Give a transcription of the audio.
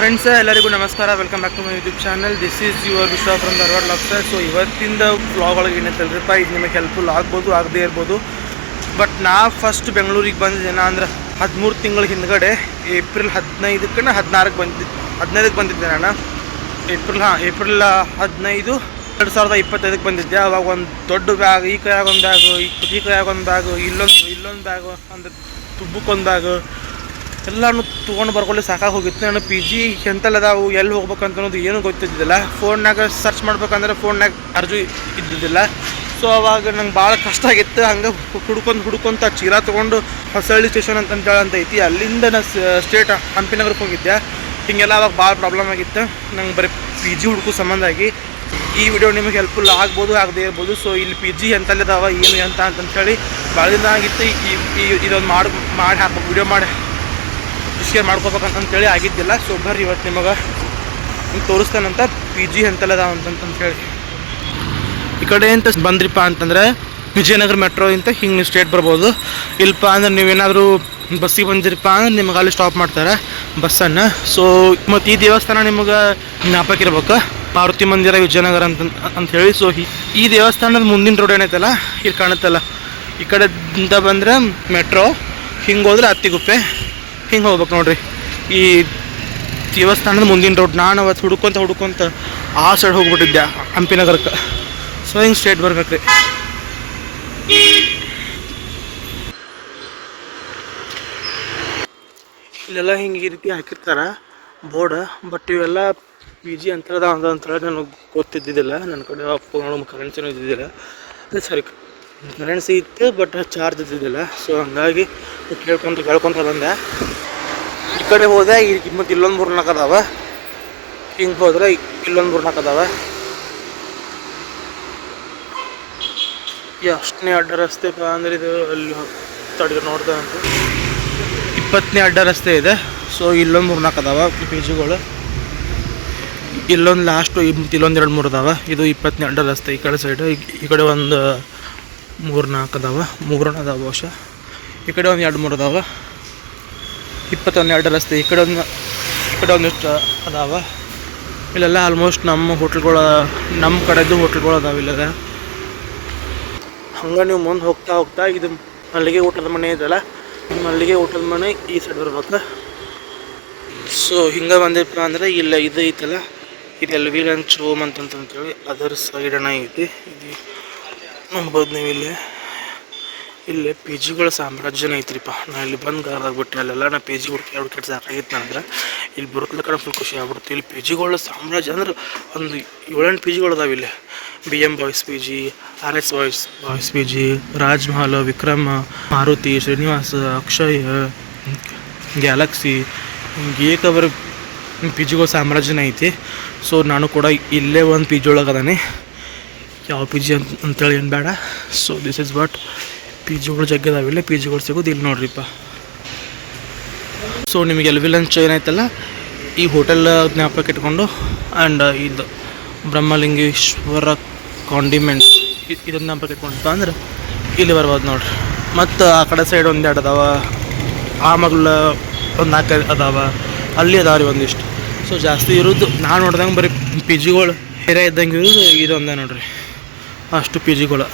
Friends ಎಲ್ಲರಿಗೂ ನಮಸ್ಕಾರ. Welcome back to my YouTube channel. This is your Vishwa from Dharwad lobster. So ಇವತ್ತಿಂದ vlog ಒಳಗೆ ಏನಂತಲ್ರಿಪ್ಪ, ಇದು ನಿಮಗೆ ಹೆಲ್ಪ್ಫುಲ್ ಆಗ್ಬೋದು ಆಗದೇ ಇರ್ಬೋದು. ಬಟ್ ನಾ ಫಸ್ಟ್ ಬೆಂಗಳೂರಿಗೆ ಬಂದಿದ್ದೇನೆ ಅಂದ್ರೆ 13 ತಿಂಗಳ ಹಿಂದ್ಗಡೆ ಏಪ್ರಿಲ್ 15ಕ್ಕೆ 15ಕ್ಕೆ ಬಂದಿದ್ದೆ ನಾನು. ಏಪ್ರಿಲ್ 15 2025ಕ್ಕೆ ಬಂದಿದ್ದೆ. ಅವಾಗ ಒಂದು ದೊಡ್ಡ ಬ್ಯಾಗ್, ಈ ಕೈಯಾಗ ಒಂದು ಬ್ಯಾಗು, ಈ ಕೈಯಾಗ ಒಂದು ಬ್ಯಾಗು, ಇಲ್ಲೊಂದು ಬ್ಯಾಗು, ಅಂದ್ರೆ ತುಬ್ಬಕ್ಕೊಂದು ಬ್ಯಾಗು ಎಲ್ಲನೂ ತೊಗೊಂಡು ಬರ್ಕೊಳ್ಳಿ ಸಾಕಾಗಿ ಹೋಗಿತ್ತು. ನಾನು ಪಿ ಜಿ ಎಂತೆಲ್ಲದಾವು, ಎಲ್ಲಿ ಹೋಗ್ಬೇಕಂತ ಅನ್ನೋದು ಏನೂ ಗೊತ್ತಿದ್ದಿಲ್ಲ. ಫೋನ್ನಾಗ ಸರ್ಚ್ ಮಾಡ್ಬೇಕಂದ್ರೆ ಫೋನ್ನಾಗ ಅರ್ಜು ಇದ್ದಿದ್ದಿಲ್ಲ. ಸೊ ಅವಾಗ ನಂಗೆ ಭಾಳ ಕಷ್ಟ ಆಗಿತ್ತು. ಹಂಗೆ ಹುಡ್ಕೊಂತ ಚೀರ ತೊಗೊಂಡು ಹೊಸಳ್ಳಿ ಸ್ಟೇಷನ್ ಅಂತ ಐತಿ, ಅಲ್ಲಿಂದ ನಾನು ಸ್ಟೇಟ್ ಹಂಪಿನಗರಕ್ಕೆ ಹೋಗಿದ್ದೆ. ಹೀಗೆಲ್ಲ ಅವಾಗ ಭಾಳ ಪ್ರಾಬ್ಲಮ್ ಆಗಿತ್ತು ನಂಗೆ ಬರೀ ಪಿ ಜಿ ಹುಡುಕೋ ಸಂಬಂಧ ಆಗಿ. ಈ ವಿಡಿಯೋ ನಿಮಗೆ ಹೆಲ್ಪ್ಫುಲ್ ಆಗ್ಬೋದು ಆಗದೇ ಇರ್ಬೋದು. ಸೊ ಇಲ್ಲಿ ಪಿ ಜಿ ಎಂತಲ್ಲಿದಾವ ಏನು ಅಂತಂತೇಳಿ ಭಾಳ ದಿನ ಆಗಿತ್ತು. ಇದೊಂದು ಮಾಡಿ ಹಾಕ್ಬೇಕು, ವಿಡಿಯೋ ಮಾಡಿ ಶೇರ್ ಮಾಡ್ಕೋಬೇಕಂತೇಳಿ ಆಗಿದ್ದಿಲ್ಲ. ಸೊ ಬರ್ರಿ ಇವತ್ತು ನಿಮಗೆ ತೋರಿಸ್ತಾನಂತ ಪಿ ಜಿ ಎಂತೆಲ್ಲದಾವ ಅಂತಂತೇಳಿ. ಈ ಕಡೆ ಅಂತ ಬಂದ್ರಿಪ್ಪ ಅಂತಂದರೆ ವಿಜಯನಗರ ಮೆಟ್ರೋ ಅಂತ ಹಿಂಗೆ ನೀವು ಸ್ಟೇಟ್ ಬರ್ಬೋದು. ಇಲ್ಲಪ್ಪ ಅಂದ್ರೆ ನೀವೇನಾದರೂ ಬಸ್ಸಿಗೆ ಬಂದಿರಪ್ಪ ಅಂದ್ರೆ ನಿಮಗೆ ಅಲ್ಲಿ ಸ್ಟಾಪ್ ಮಾಡ್ತಾರೆ ಬಸ್ಸನ್ನು. ಸೊ ಮತ್ತು ಈ ದೇವಸ್ಥಾನ ನಿಮಗೆ ಜ್ಞಾಪಕ ಇರ್ಬೇಕು, ಮಾರುತಿ ಮಂದಿರ ವಿಜಯನಗರ ಅಂಥೇಳಿ. ಸೊ ಈ ದೇವಸ್ಥಾನದ ಮುಂದಿನ ರೋಡ್ ಏನೈತಲ್ಲ ಇಲ್ಲಿ ಕಾಣುತ್ತಲ್ಲ, ಈ ಕಡೆಯಿಂದ ಬಂದರೆ ಮೆಟ್ರೋ, ಹಿಂಗೆ ಹೋದ್ರೆ ಅತ್ತಿಗುಪ್ಪೆ, ಹಿಂಗೆ ಹೋಗ್ಬೇಕು ನೋಡ್ರಿ ಈ ದೇವಸ್ಥಾನದ ಮುಂದಿನ ರೋಡ್. ನಾನು ಅವತ್ತು ಹುಡ್ಕೊಂತ ಆ ಸೈಡ್ ಹೋಗ್ಬಿಟ್ಟಿದ್ದೆ ಹಂಪಿನಗರಕ್ಕೆ. ಸೊ ಹಿಂಗೆ ಸ್ಟ್ರೇಟ್ ಬರ್ಬೇಕು ರೀ. ಇಲ್ಲೆಲ್ಲ ಹಿಂಗೆ ಈ ರೀತಿ ಹಾಕಿರ್ತಾರೆ ಬೋರ್ಡ್. ಬಟ್ ಇವೆಲ್ಲ ಪಿ ಜಿ ಅಂತೇಳಿ ಅಂತೇಳಿ ನನಗೆ ಗೊತ್ತಿದ್ದಿದ್ದಿಲ್ಲ. ನನ್ನ ಕಡೆ ಫೋನ್ ಕರೆನ್ಸಿನೂ ಇದ್ದಿದ್ದಿಲ್ಲ. ಸರಿ ಕರೆನ್ಸಿ ಇತ್ತು ಬಟ್ ಚಾರ್ಜ್ ಇದ್ದಿದ್ದಿಲ್ಲ. ಸೊ ಹಂಗಾಗಿ ಕೇಳ್ಕೊಂತ ಬಂದೆ. ಈ ಕಡೆ ಹೋದೆ, ಮತ್ತು ಇಲ್ಲೊಂದು 3-4 ಅದಾವ. ಹಿಂಗೆ ಹೋದ್ರೆ ಇಲ್ಲೊಂದು 3-4 ಅದಾವ. ಎಷ್ಟನೇ ಅಡ್ಡ ರಸ್ತೆ ಅಂದ್ರೆ ಇದು ಅಲ್ಲಿ ತಡೆದು ನೋಡ್ದೆ ಅಂತ 20ನೇ ಅಡ್ಡ ರಸ್ತೆ ಇದೆ. ಸೊ ಇಲ್ಲೊಂದು 3-4 ಅದಾವ ಪಿ ಜಿಗಳು. ಇಲ್ಲೊಂದು ಲಾಸ್ಟು ಇಲ್ಲೊಂದು 2-3 ಅದಾವ. ಇದು 20ನೇ ಅಡ್ಡ ರಸ್ತೆ ಈ ಕಡೆ ಸೈಡು. ಈ ಕಡೆ ಒಂದು 3-4 ಅದಾವ, 3 ಅದಾವ ಬಹುಶಃ. ಈ ಕಡೆ ಒಂದು 2-3 ಅದಾವ. 21ನೇ ಅಡ್ಡ ರಸ್ತೆ ಈ ಕಡೆ ಒಂದಿಷ್ಟು ಅದಾವ. ಇಲ್ಲೆಲ್ಲ ಆಲ್ಮೋಸ್ಟ್ ನಮ್ಮ ಹೋಟ್ಲ್ಗಳು, ನಮ್ಮ ಕಡೆದು ಹೋಟ್ಲ್ಗಳು ಅದಾವ ಇಲ್ಲದ. ಹಂಗೆ ನೀವು ಮುಂದೆ ಹೋಗ್ತಾ ಇದು ಮಲ್ಲಿಗೆ ಊಟದ ಮನೆ ಇದೆಯಲ್ಲ, ಮಲ್ಲಿಗೆ ಊಟದ ಮನೆ ಈ ಸೈಡ್ ಬರ್ಬೇಕು. ಸೊ ಹಿಂಗೆ ಬಂದಿಪ್ಪ ಅಂದರೆ ಇಲ್ಲ ಇದು ಐತಲ್ಲ, ಇದು ಎಲ್ ವಿ ಲಂಚ್ ಹೋಮ್ ಅಂತಂತೇಳಿ ಅದರ ಸೈಡನ್ನ ಐತಿ. ಇದು ನೋಡ್ಬೋದು ನೀವು ಇಲ್ಲೇ ಪಿ ಜಿಗಳ ಸಾಮ್ರಾಜ್ಯನ ಐತ್ರಿಪ್ಪ. ನಾನು ಇಲ್ಲಿ ಬಂದು ಗಾರಾಗ್ಬಿಟ್ಟೆ. ಅಲ್ಲೆಲ್ಲ ನಾ ಪಿ ಜಿ ಹುಡುಕಿ ಸಾಕಾಗಿತ್ತು ನನಗೆ. ಇಲ್ಲಿ ಬರುತ್ತಲ ಕಡೆ ಫುಲ್ ಖುಷಿ ಆಗ್ಬಿಡ್ತು. ಇಲ್ಲಿ ಪಿ ಜಿಗಳ ಸಾಮ್ರಾಜ್ಯ ಅಂದ್ರೆ ಒಂದು 7-8 ಪಿ ಜಿಗಳು ಅದಾವೆ ಇಲ್ಲಿ. BM boys P G, RS boys P G, Rajmahal, Vikram, Maruti, Srinivas, Akshay, Galaxy, ಏಕವರ್ ಪಿ ಜಿಗಳ ಸಾಮ್ರಾಜ್ಯನ ಐತಿ. ಸೊ ನಾನು ಕೂಡ ಇಲ್ಲೇ ಒಂದು ಪಿ ಜಿ ಒಳಗೆ ಅದಾನೆ. ಯಾವ ಪಿ ಜಿ ಅಂತೇಳಿ ಏನು ಬೇಡ. So this is what P ಜಿಗಳು ಜಗ್ಗದಾವಿಲ್ಲ, ಪಿ ಜಿಗಳು ಸಿಗೋದು ಇಲ್ಲಿ ನೋಡ್ರಿಪ್ಪ. ಸೊ ನಿಮಗೆ ಎಲ್ ವಿ ಲಂಚ್ ಏನಾಯ್ತಲ್ಲ ಈ ಹೋಟೆಲ್ ಜ್ಞಾಪಕ ಇಟ್ಕೊಂಡು ಆ್ಯಂಡ್ ಇದು ಬ್ರಹ್ಮಲಿಂಗೇಶ್ವರ ಕಾಂಡಿಮೆಂಟ್ಸ್ ಇದನ್ನ ಜ್ಞಾಪಕ ಇಟ್ಕೊಂಡಪ್ಪ ಅಂದ್ರೆ ಇಲ್ಲಿ ಬರ್ಬೋದು ನೋಡ್ರಿ. ಮತ್ತು ಆ ಕಡೆ ಸೈಡ್ 1-2 ಅದಾವ, ಆ ಮಗ್ಲ ಒಂದು 4 ಅದಾವ, ಅಲ್ಲಿ ಅದಾವ ರೀ ಒಂದಿಷ್ಟು. ಸೊ ಜಾಸ್ತಿ ಇರೋದು ನಾನು ನೋಡ್ದಂಗೆ ಬರೀ ಪಿ ಜಿಗಳು ಏರಿಯಾ ಇದ್ದಂಗೆ ಇರೋದು ಇದೊಂದೇ ನೋಡ್ರಿ, ಅಷ್ಟು ಪಿ ಜಿಗಳು.